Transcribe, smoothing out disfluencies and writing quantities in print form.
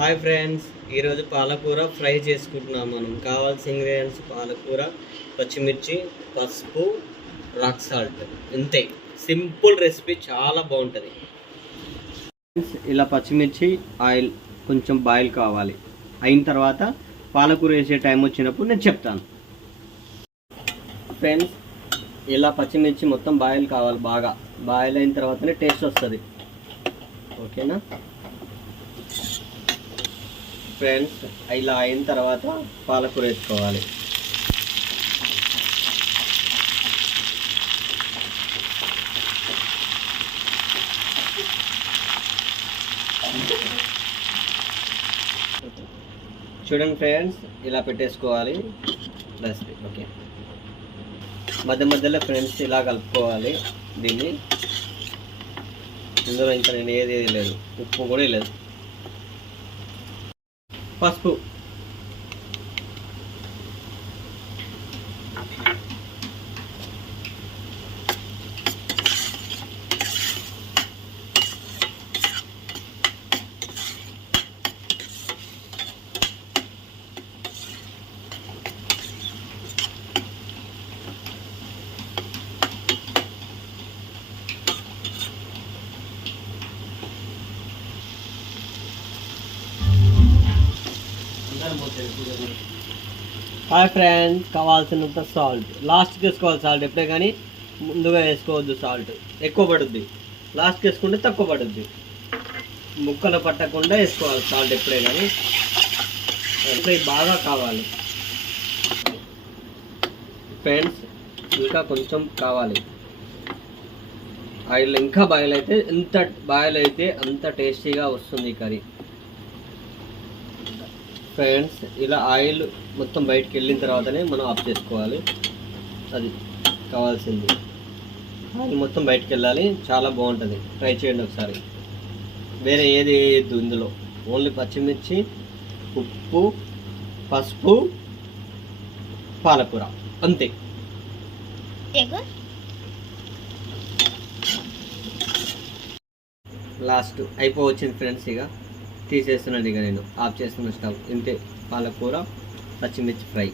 Hi friends, ఈరోజు పాలకూర fry చేసుకుంటున్నాం. మనం కావాల్సిన ఇంగ్రీడియంట్స్ పాలకూర, పచ్చిమిర్చి, పసుపు, రాక్ సాల్ట్. అంతే, సింపుల్ రెసిపీ, చాలా బాగుంటుంది. ఇలా పచ్చిమిర్చి ఆయిల్ కొంచెం బాయిల్ కావాలి. అయిన తర్వాత పాలకూర వేసే టైం వచ్చినప్పుడు నేను చెప్తాను. ఫ్రెండ్స్, ఇలా పచ్చిమిర్చి మొత్తం బాయిల్ కావాలి. బాగా బాయిల్ అయిన తర్వాతనే టేస్ట్ వస్తుంది. ఓకేనా ఫ్రెండ్స్? ఇలా అయిన తర్వాత పాలకూర వేసుకోవాలి. చూడండి ఫ్రెండ్స్, ఇలా పెట్టేసుకోవాలి రెసిపీ. ఓకే, మధ్య మధ్యలో ఫ్రెండ్స్ ఇలా కలుపుకోవాలి దీన్ని. ఇందులో ఇంకా నేను ఏది లేదు, ఉప్పు కూడా లేదు. పసుపు, హాయ్ ఫ్రెండ్స్, కావాల్సినంత సాల్ట్ లాస్ట్కి వేసుకోవాలి. సాల్ట్ ఎప్పుడే కానీ ముందుగా వేసుకోవద్దు. సాల్ట్ ఎక్కువ పడుద్ది, లాస్ట్కి వేసుకుంటే తక్కువ పడుద్ది. ముక్కలు పట్టకుండా వేసుకోవాలి సాల్ట్ ఎప్పుడే కానీ. ఎప్పుడే బాగా కావాలి ఫ్రెండ్స్, ఇంకా కొంచెం కావాలి. ఆయిల్ ఇంకా బాయిల్ అయితే అంత టేస్టీగా వస్తుంది కర్రీ. ఫ్రెండ్స్, ఇలా ఆయిల్ మొత్తం బయటికి వెళ్ళిన తర్వాతనే మనం ఆఫ్ చేసుకోవాలి. అది కావాల్సింది. ఆయిల్ మొత్తం బయటికి వెళ్ళాలి. చాలా బాగుంటుంది, ట్రై చేయండి ఒకసారి. వేరే ఏది వేయద్దు ఇందులో, ఓన్లీ పచ్చిమిర్చి, ఉప్పు, పసుపు, పాలకూర, అంతే. లాస్ట్ అయిపోవచ్చింది ఫ్రెండ్స్. ఇక తీసేస్తున్నాను. ఇక నేను ఆఫ్ చేస్తున్న స్టవ్. ఇంతే, పాలకూర పచ్చిమిర్చి ఫ్రై.